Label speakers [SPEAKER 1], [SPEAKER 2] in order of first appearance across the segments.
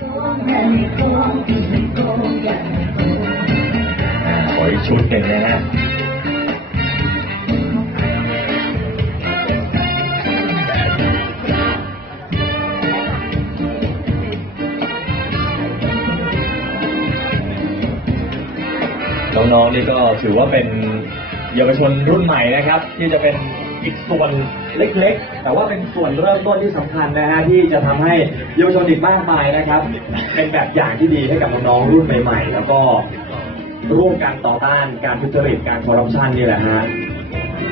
[SPEAKER 1] ขออีกชุดหนึ่งนะฮะน้องๆนี่ก็ถือว่าเป็นเยาวชนรุ่นใหม่นะครับ ที่จะเป็น อีกส่วนเล็กๆ แต่ว่าเป็นส่วนเริ่มต้นที่สำคัญนะฮะที่จะทำให้เยาวชนอีกมากมายนะครับ เป็นแบบอย่างที่ดีให้กับน้องๆรุ่นใหม่ๆ แล้วก็ร่วมกันต่อต้านการทุจริตการคอร์รัปชันนี่แหละฮะ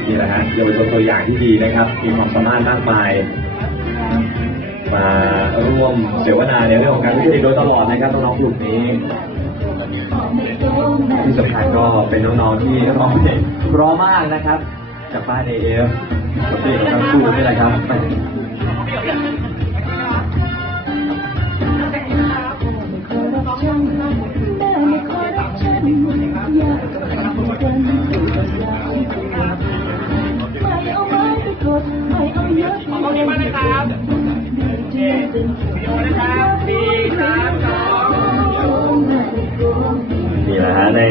[SPEAKER 1] นี่แหละฮะเยาวชนตัวอย่างที่ดีนะครับ มีความสามารถมากมาย มาร่วมเสวนาในเรื่องของการทุจริตโดยตลอดนะครับน้องๆกลุ่มนี้ที่สำคัญก็เป็นน้องๆที่ร้องเพลงเพราะมากนะครับ จากบ้านเอเอฟกับเพลงของทั้งคู่นี่แหละครับนี่แหละฮะใน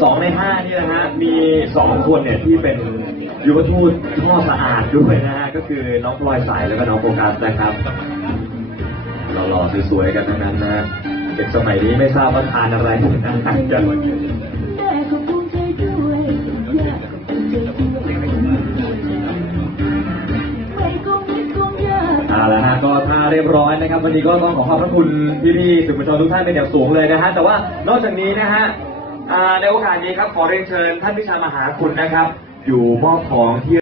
[SPEAKER 1] สองในห้านี่นะฮะมีสองคนเนี่ยที่เป็น ยุวทูตท่อสะอาดด้วยนะฮะก็คือน้องพลอยสายแล้วก็น้องโฟกัสนะครับหล่อๆสวยๆกันทั้งนั้นนะฮะเด็กสมัยนี้ไม่ทราบว่าทานอะไรกันนะกันเอาละฮะก็ถ้าเรียบร้อยนะครับ วันนี้ก็ต้องขอขอบพระคุณพี่ๆสื่อมวลชนทุกท่านเป็นอย่างสูงเลยนะฮะแต่ว่านอกจากนี้นะฮะอ่าในโอกาสนี้ครับขอเรียนเชิญท่านพิชามหาคุณนะครับ อยู่มอบของที่